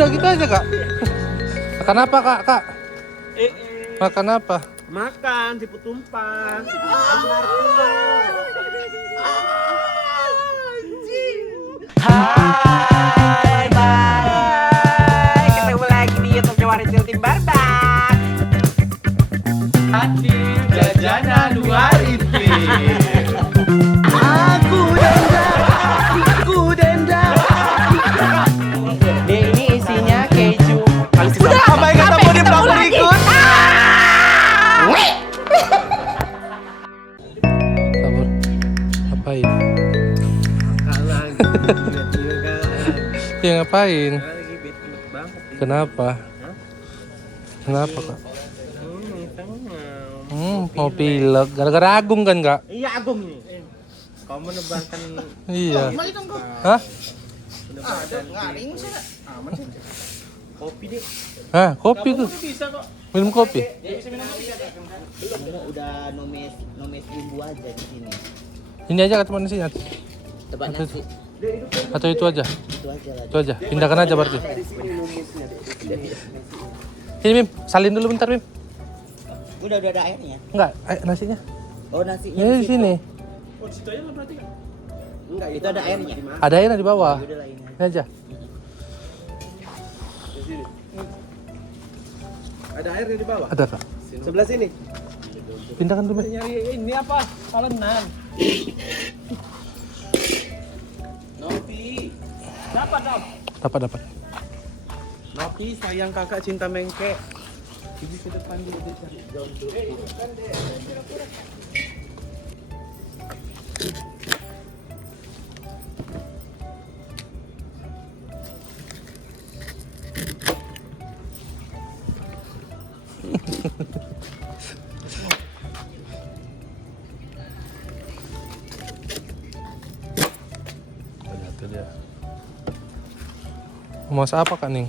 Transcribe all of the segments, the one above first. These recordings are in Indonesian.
Udah gitu aja kak. Makan apa kak? Makan apa? Makan siput tumpah. Hai, bye. Ketemu lagi di YouTube Waritil Tim Barbak. Hadir jajanan Waritil. Ini isinya keju. Udah, apa yang kata mau dibilang berikut? Sabar. Ngapain? Ya ngapain? Lagi bete banget. Kenapa? Kenapa kak? Mau pilek. Gara-gara Agung kan kak? Iya Agung ini. Kamu menebarkan. Iya. Hah? Kopi deh. Hah? Kopi tuh? Bisa kok. Minum kopi? Kamu udah nomes bumbu aja di sini. Ini aja kata manusia. Tebak nasi. Atau itu aja? Itu aja lah. Itu aja. Pindahkan aja berarti. Ini Mim, salin dulu bentar Mim. Udah ada airnya. Enggak, nasinya. Oh, nasinya Ini di sini. Oh, di situ aja kan berarti kan? Enggak, itu ada airnya. Ada airnya di bawah. Udah lah ini. Ini aja. Ada airnya di bawah. Ada kak. Sebelah sini. Pindahkan dulu Mim. Nyari ini apa? Kalenan. Nopi. Dapat. Dapat. Nopi sayang kakak cinta mengke. Ini ke depan dulu dicari. Itu dia. Mau masak apa kak Ning?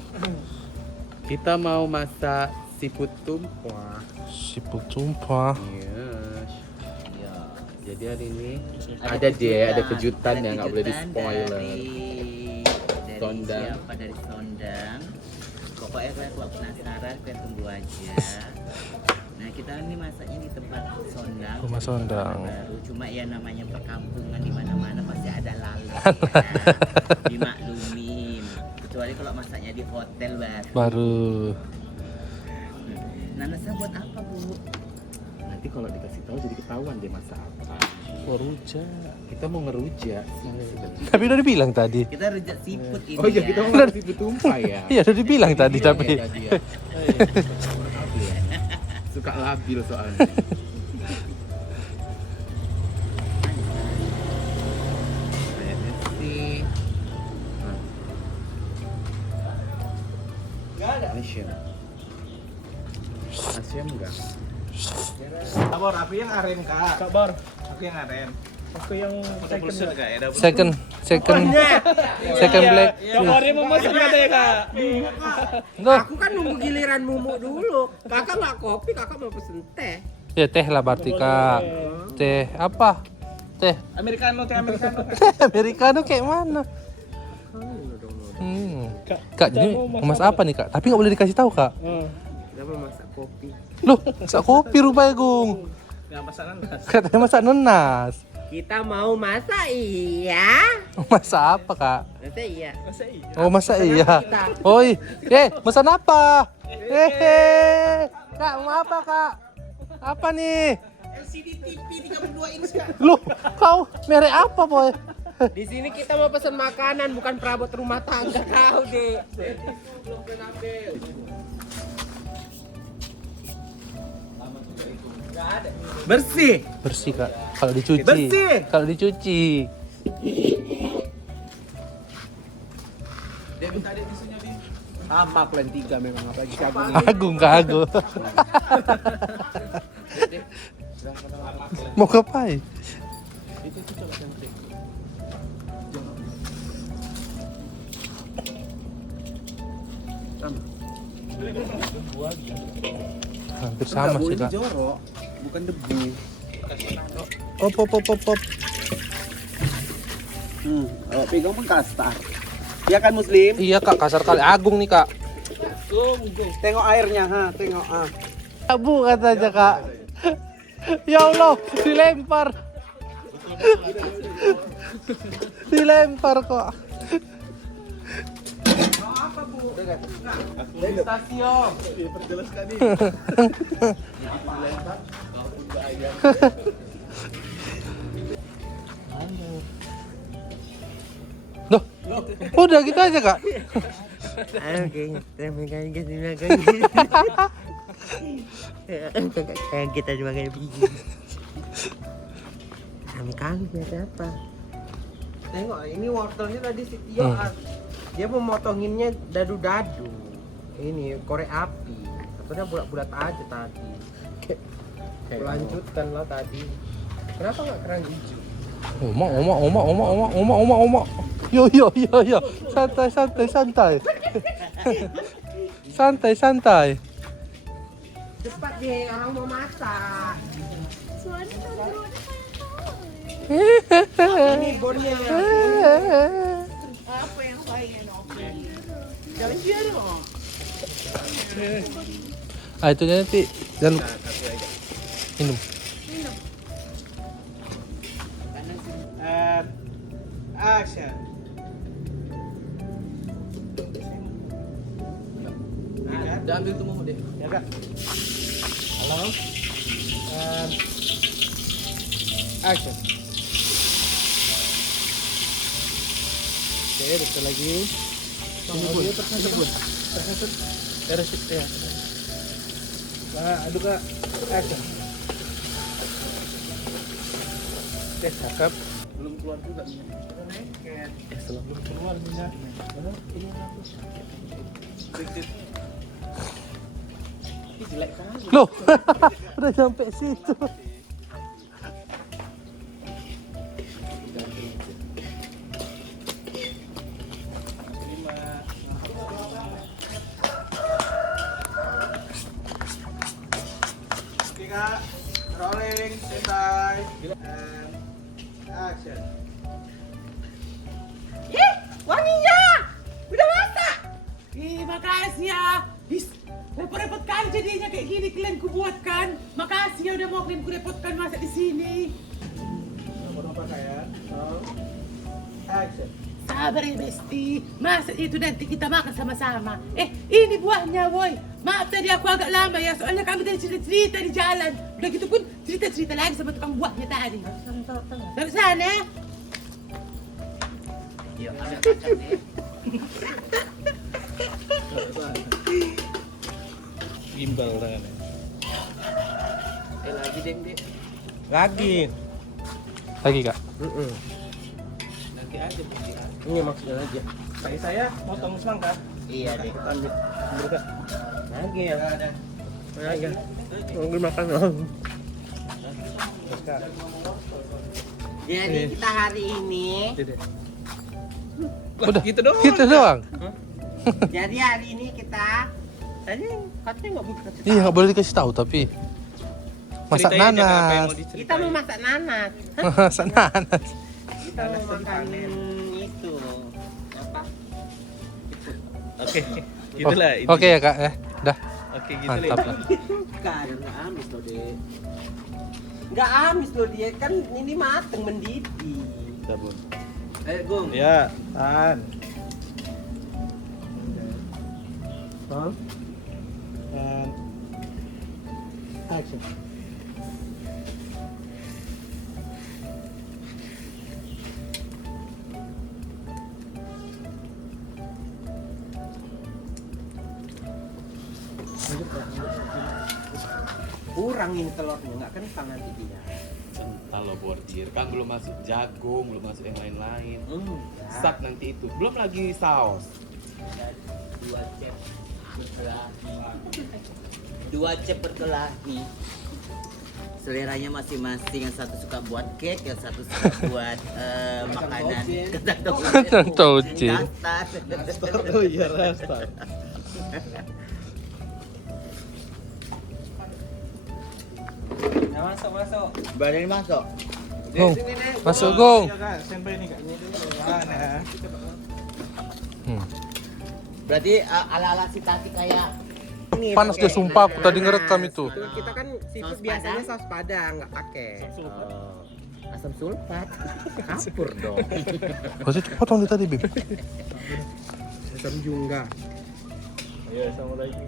Kita mau masak siput tumpah. Siput tumpah. Yes. Iya. Jadi hari ini ada kejutan yang nggak boleh di spoiler. Dari Sondang. siapa dari Sondang. Pokoknya kalau penasaran kalian tunggu aja. Nah, kita ini masaknya di tempat Sondang. Rumah Sondang. Baru cuma ya namanya perkampungan di mana-mana pasti ada lalat. Dimaklumin. Kecuali kalau masaknya di hotel Baru. Nanasnya buat apa, Bu? Nanti kalau dikasih tahu jadi ketahuan dia masak apa. Rujak. Kita mau ngerujak. Tapi udah dibilang tadi. Kita rujak siput ini. Oh iya, ya. kita mau ngasih siput tumpah ya. Iya udah dibilang tadi tapi. Iya, tadi ya. Suka labil soalnya. Kayaknya sih. Gak ada. Asian enggak? Sabar, aku yang aren kak. Sabar. Aku yang aren. Aku yang Second black. Yang aren mau masuk ada ya kak? Loh, Aku kan nunggu giliran Mumu dulu. Kakak nggak kopi, kakak mau pesen teh. ya teh lah berarti kak. Teh apa? Teh Americano, teh Americano. Americano kayak mana? Kak, jadi mau masak apa nih kak? Tapi nggak boleh dikasih tahu kak. Kita mau masak kopi. Loh, masak kopi rupanya Gung. Yang masak nanas. Katanya masak nenas. Kita mau masak iya. Masak apa kak? Masak iya. Masa iya? Oh masak iya. kita. Oi, pesan apa? Kak mau apa kak? Apa nih? LCD TV 32 inch kak. Loh, kau merek apa boy? Di sini kita mau pesen makanan bukan perabot rumah tangga kau deh. Bersih. Bersih kak. Kalau dicuci. Bersih. Kalau dicuci. Dia minta dia tisunya Bim. Sama plan 3 memang apalagi si Agung. Agung kak Agung. Mau ngapain? Itu coba cantik. Hampir sama sih kak. Jorok, bukan debu. Op. Kalau pegang pun kasar. Iya kan Muslim? Iya kak, kasar kali. Agung nih kak. Tengok airnya, tengok Abu katanya kak. Ya Allah, dilempar. Dilempar kok. Stasiun. Diperjelaskan nih. Duh, udah gitu aja kak. Ayo terima kasih kayak kita cuma kayak biji. Kami siapa? Tengok, ini wortelnya tadi si Tio dia memotonginnya dadu-dadu. Ini korek api. Katanya bulat-bulat aja tadi. Lanjutkan lah tadi. Kenapa nggak kerang hijau? Oma. Yo. Santai. Santai. Cepat deh, orang mau masak. Ini bornya. Apa yang pengen oke? Itu nanti jangan lupa minum. Action. Udah ambil tuh mau deh. Ya kak. Halo. Action. Oke, besar lagi. Ini tersebut. Terus ya. Nah, aduk kak. Action. Oke, cakep. Belum keluar juga minyak. Belum keluar minyak. Ini Loh, udah sampai situ. Oke kak, rolling, standby, and action. Wanita, udah masak. Makasih ya. Repot-repot kali jadinya kayak gini kalian kubuatkan. Makasih ya udah mau kalian kurepotkan masak di sini. Apa kayak? Action. Sabar ya Besti, masak itu nanti kita makan sama-sama. Ini buahnya boy. Maaf tadi aku agak lama ya, soalnya kami tadi cerita-cerita di jalan. Udah gitu pun cerita-cerita lagi sama tukang buahnya tadi. Dari sana. Yuk, ambil makan deh. Gimbal tangannya. Lagi deh. Lagi kak. Nanti aja bukti. Ini maksudnya aja. Saya potong semangka. Iya deh. Ambil kak. Lagi ya. Ada. Lagi. Mau makan Terus kak. Jadi kita hari ini, Udah gitu doang. Gitu doang. jadi hari ini kita Tadi katanya nggak boleh kasih. Iya nggak boleh dikasih tahu tapi masak Ceritain aja, Kak, apa yang nanas. mau diceritain. Kita mau masak nanas. Masak nanas. Kita mau makan itu. Apa? Oke. Gitulah. ini. Oke ya kak ya. Dah. Oke, gitu Mantap lah. lah. Bukan, nggak amis loh deh. Nggak amis loh dia kan ini mateng mendidih. Sabun. Ayo Gung. Ya, tahan. Bang. And action. Kurang ini telurnya, nggak kentang nanti dia. Kalau bordir kan belum masuk jagung, belum masuk yang lain-lain. Ya. Sak nanti itu, belum lagi saus. dua cep berkelahi. Seleranya masing-masing, yang satu suka buat cake, yang satu suka buat makanan Kentang tocin. Nastar. Oh iya, rasta. Nah, masuk. Badan masuk. Gong. Masuk gong. Iya kak, standby nih kak. Tahan ya. Berarti ala-ala si Tati kayak Ini Panas dia pakai- sumpah, aku tadi ngerekam itu. Kita kan seafood Saus biasanya padang? saus padang, nggak pakai. asam sulfat. Campur dong. Masih potong dia tadi, Bim. Asam jungga. Ayo sama lagi.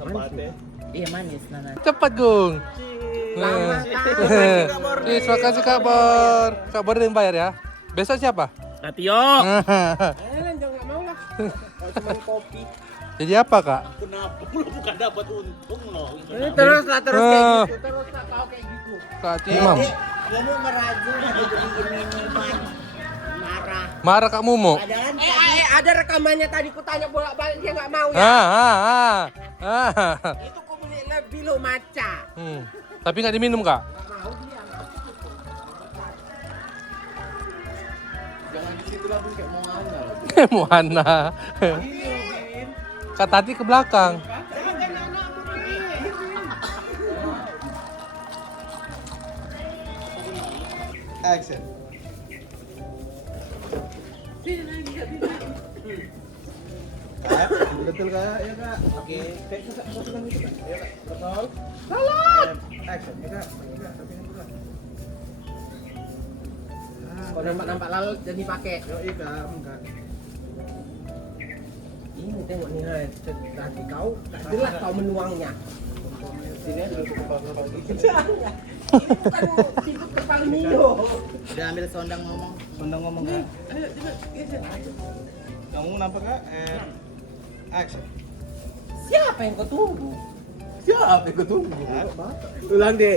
Apa teh? Iya manis Nana. Cepat, Gung. Lama Terima kasih Kak Bor. Kak Bor yang bayar ya. Besok siapa? Natio. Jangan nggak mau lah. Kalau cuma kopi. Jadi apa, Kak? Kenapa lu bukan dapat untung loh? Terus lah terus kayak gitu. Terus lah kau kayak gitu. Kak Timam. Kamu meragu ini marah. Marah Kak Mumu. Padahal Ada rekamannya tadi ku tanya bolak-balik dia nggak mau ya. Itu ku beli lebih lo maca. Tapi nggak diminum, Kak? Mau dia. Jangan di situ langsung kayak mau ngana. Muhana. Kak Tati ke belakang. Action. Betul kak, ya kak. Oke. Kayak satu kan itu kak. Ya kak. Betul. Salah. Action. Ya kak. Kalau nampak lalu jadi pakai. Yo kak, enggak. Ini tengok nih, hai. Nanti kau tak jelas kau menuangnya. Sini aja dulu kepala gitu. Jangan. Ini bukan siput kepala Mio. udah ambil sondang ngomong. Sondang ngomong kak. Kamu nampak kak? Action. Siapa yang kau tunggu? Siapa yang tunggu? Ulang deh.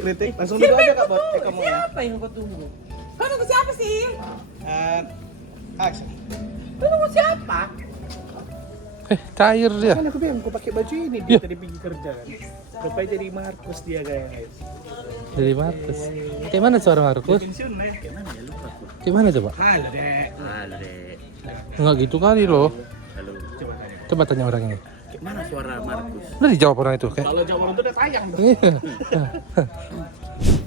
Kritik. Langsung dulu aja kak buat kamu. Siapa yang kau tunggu? Kau nunggu siapa sih? Action. Kau tunggu siapa? Cair dia. Kan aku bilang aku pakai baju ini dia tadi pergi kerja kan. Rupanya jadi Markus dia guys. Dari Markus. Kayak mana suara Markus? Pensiun nih. Gimana ya lupa aku. Kayak mana coba? Halo dek. Halo dek. Enggak gitu kali loh. Halo. Coba tanya orang ini. Gimana suara Markus? Udah dijawab orang itu kayak. Kalau Jawa itu udah tayang tuh. Iya.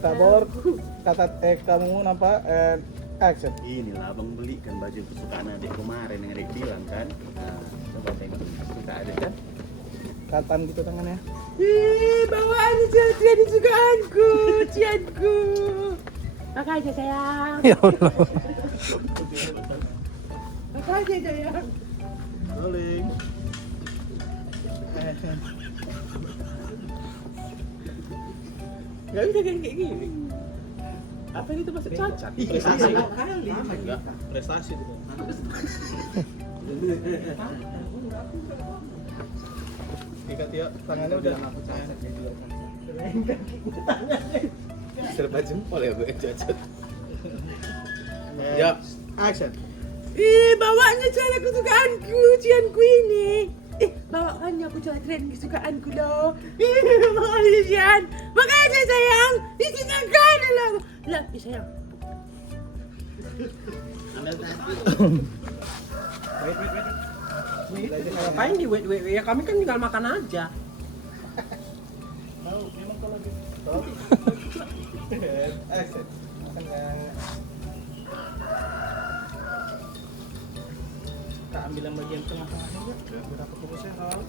Tabor kata kamu nampak action. Inilah abang belikan baju kesukaan adik kemarin yang adik bilang kan. Nah, coba tengok suka ada kan? Katan gitu tangannya. Ih, bawaan Cian disukaanku, Cianku. Makasih sayang. Ya Allah. Makasih sayang. Rolling. Gak bisa kayak gini. Apa ini tuh masih cacat? Prestasi. Enggak, prestasi itu. Ikat ya, tangannya udah Serba jempol ya gue cacat. Ya, action. Ih, bawaannya cara kesukaanku, Cianku ini. Bawakannya aku cara tren kesukaanku loh. Makasih Cian. Makasih sayang. Disinakan lah. Lapis sayang. Ambil nanti. Ngapain di wait? Ya kami kan tinggal makan aja. Mau, memang kalau gitu. Action. Kak ambil yang bagian tengah-tengahnya juga. Udah fokusnya kalau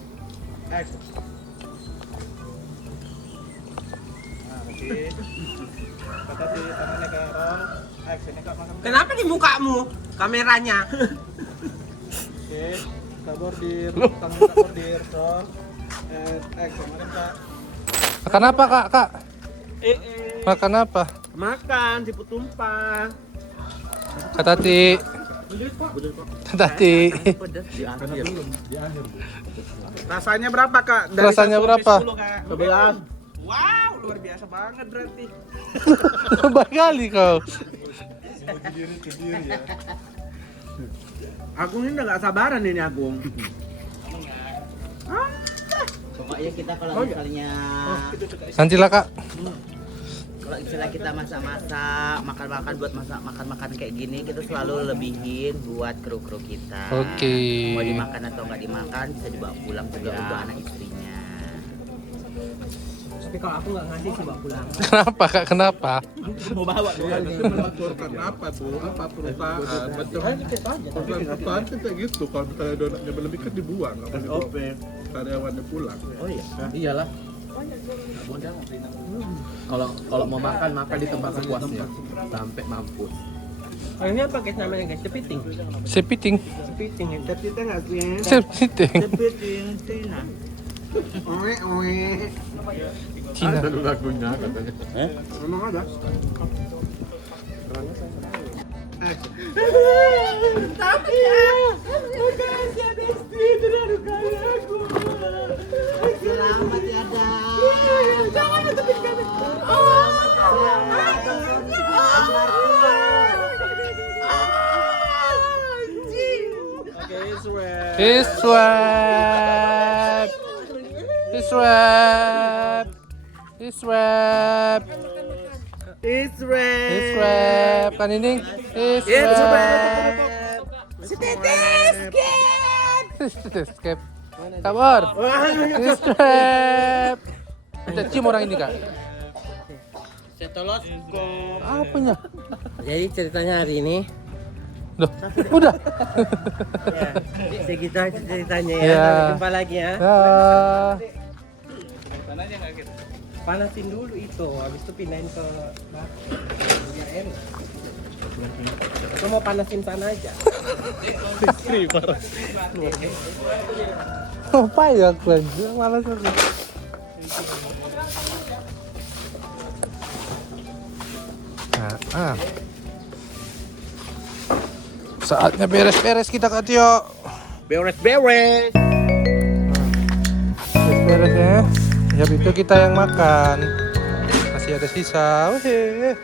action. Nah, oke. Kata di tangannya kayak roll. Actionnya kak makan. Kenapa di mukamu kameranya? Oke. Bordir, tangan kak bordir, roll. Action, makan kak. Makan apa, Kak? Kak? Makan apa? Makan siput tumpah. Kak Tati. Kak Tati. Pedas di akhir. Rasanya berapa kak? Rasanya 1 sampai berapa? 10 kak. 11. Wow, luar biasa banget berarti. Baik kali kau. Agung ini udah gak sabaran ini Agung. Pokoknya kita kalau misalnya Nantilah, Kak. kalau istilah kita masak-masak, makan-makan buat makan-makan kayak gini, kita selalu lebihin buat kru-kru kita. Oke. Mau dimakan atau nggak dimakan bisa dibawa pulang juga untuk anak istrinya. Tapi kalau aku nggak ngasih sih bawa pulang. Kenapa kak? Kenapa? Mau bawa Iya, nanti melaporkan apa tuh? Apa perusahaan? Macam perusahaan kan kayak gitu. Kalau misalnya donatnya berlebih kan dibuang. Nggak boleh SOP. karyawannya pulang. Oh iya. Iyalah. Kalau mau makan di tempat sepuasnya sampai mampus. Ini apa guys namanya guys? Kepiting. Sepiting. Kepiting. Kepiting nggak sih? Sepiting. seperti yang Cina. Cina. lagunya katanya. Memang ada. Tapi ya, makasih ya Besti, itu dari kali aku. Selamat ya dah. Jangan nutupin kami. Iswap. Iswap. Iswap. Iswap. Kan ini? Iswap. Stethoscope. Kabar. Iswap. Kita cium orang ini kak. Stetoskop. Apanya? Jadi ceritanya hari ini Loh, udah. segitu aja ceritanya ya. Ya. Sampai jumpa lagi ya. Ah. Panasin dulu itu, habis itu pindahin ke bakar. Biar enak. Atau mau panasin sana aja. Apa ya aku malas aku. Nah, saatnya beres-beres kita Kak Tio. Beres-beres. Beres-beres ya. Habis itu kita yang makan. Masih ada sisa. Wih.